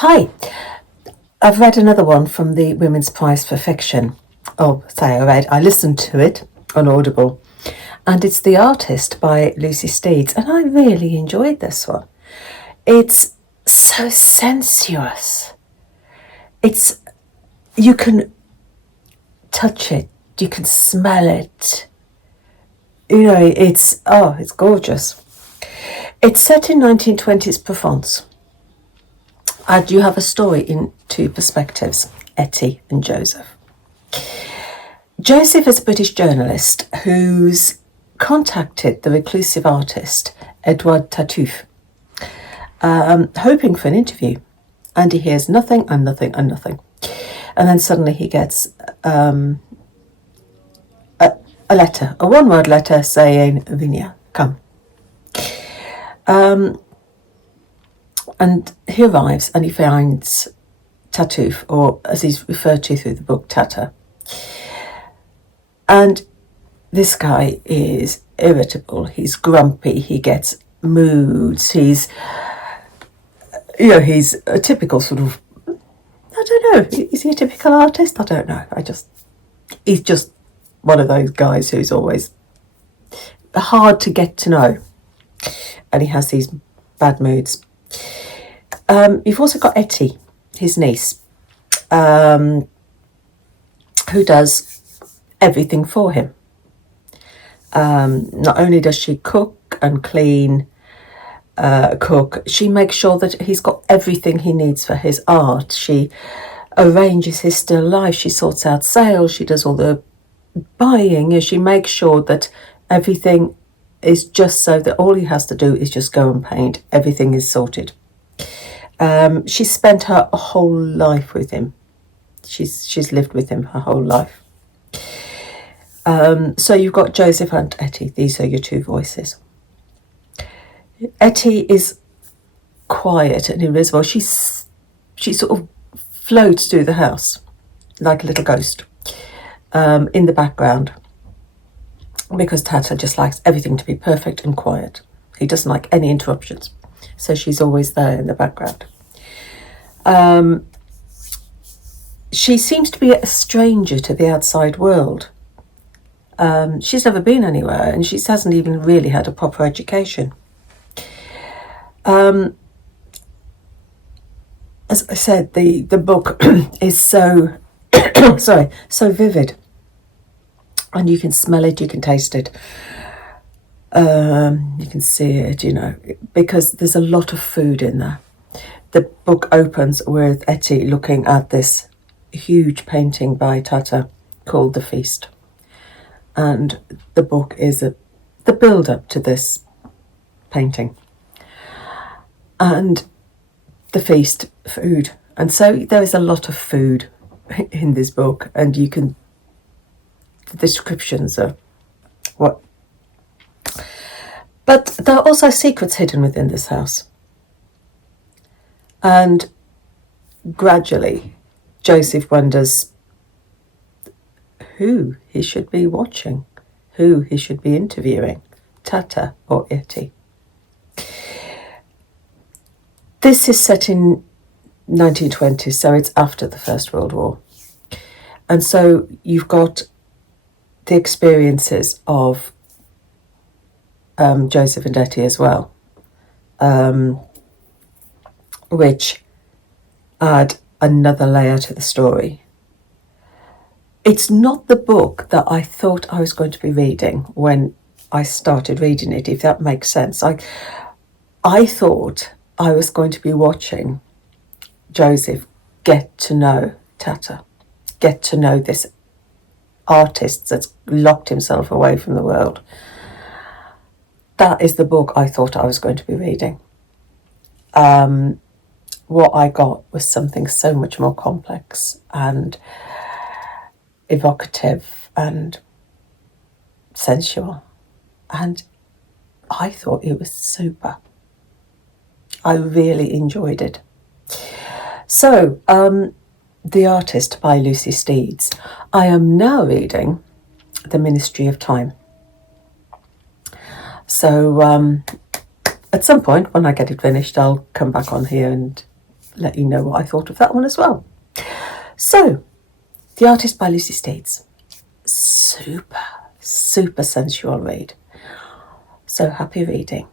Hi, I've read another one from the Women's Prize for Fiction. I listened to it on Audible, and it's The Artist by Lucy Steeds, and I really enjoyed this one. It's so sensuous. You can touch it, you can smell it. It's gorgeous. It's set in 1920s Provence. And you have a story in two perspectives, Etty and Joseph. Joseph is a British journalist who's contacted the reclusive artist, Edouard Tartuffe, hoping for an interview. And he hears nothing and nothing and nothing. And then suddenly he gets a letter, a one-word letter saying, Vinia, come. And he arrives and he finds Tartuffe, or as he's referred to through the book, Tata. And this guy is irritable, he's grumpy, he gets moods, he's a typical sort of, I don't know, is he a typical artist? I don't know. He's just one of those guys who's always hard to get to know. And he has these bad moods. You've also got Etty, his niece, who does everything for him. Not only does she cook and clean, she makes sure that he's got everything he needs for his art. She arranges his still life. She sorts out sales. She does all the buying. She makes sure that everything is just so that all he has to do is just go and paint. Everything is sorted. She spent her whole life with him. She's lived with him her whole life. So you've got Joseph and Etty. These are your two voices. Etty is quiet and invisible. She sort of floats through the house like a little ghost in the background, because Tata just likes everything to be perfect and quiet. He doesn't like any interruptions. So she's always there in the background. She seems to be a stranger to the outside world. She's never been anywhere, and she hasn't even really had a proper education. As I said, the book is so so vivid, and you can smell it, you can taste it, you can see it, because there's a lot of food in there. The book opens with Etty looking at this huge painting by Tata called The Feast. And the book is the build-up to this painting. And the feast, food. And so there is a lot of food in this book, and the descriptions are what. But there are also secrets hidden within this house. And gradually, Joseph wonders who he should be watching, who he should be interviewing, Tata or Etty. This is set in 1920s, so it's after the First World War. And so you've got the experiences of Joseph and Etty as well, which add another layer to the story. It's not the book that I thought I was going to be reading when I started reading it, if that makes sense. I thought I was going to be watching Joseph get to know Tata, get to know this artist that's locked himself away from the world. That is the book I thought I was going to be reading. What I got was something so much more complex and evocative and sensual. And I thought it was super. I really enjoyed it. So, The Artist by Lucy Steeds. I am now reading The Ministry of Time. So, at some point when I get it finished, I'll come back on here and let you know what I thought of that one as well. So, The Artist by Lucy Steeds. Super, super sensual read. So happy reading.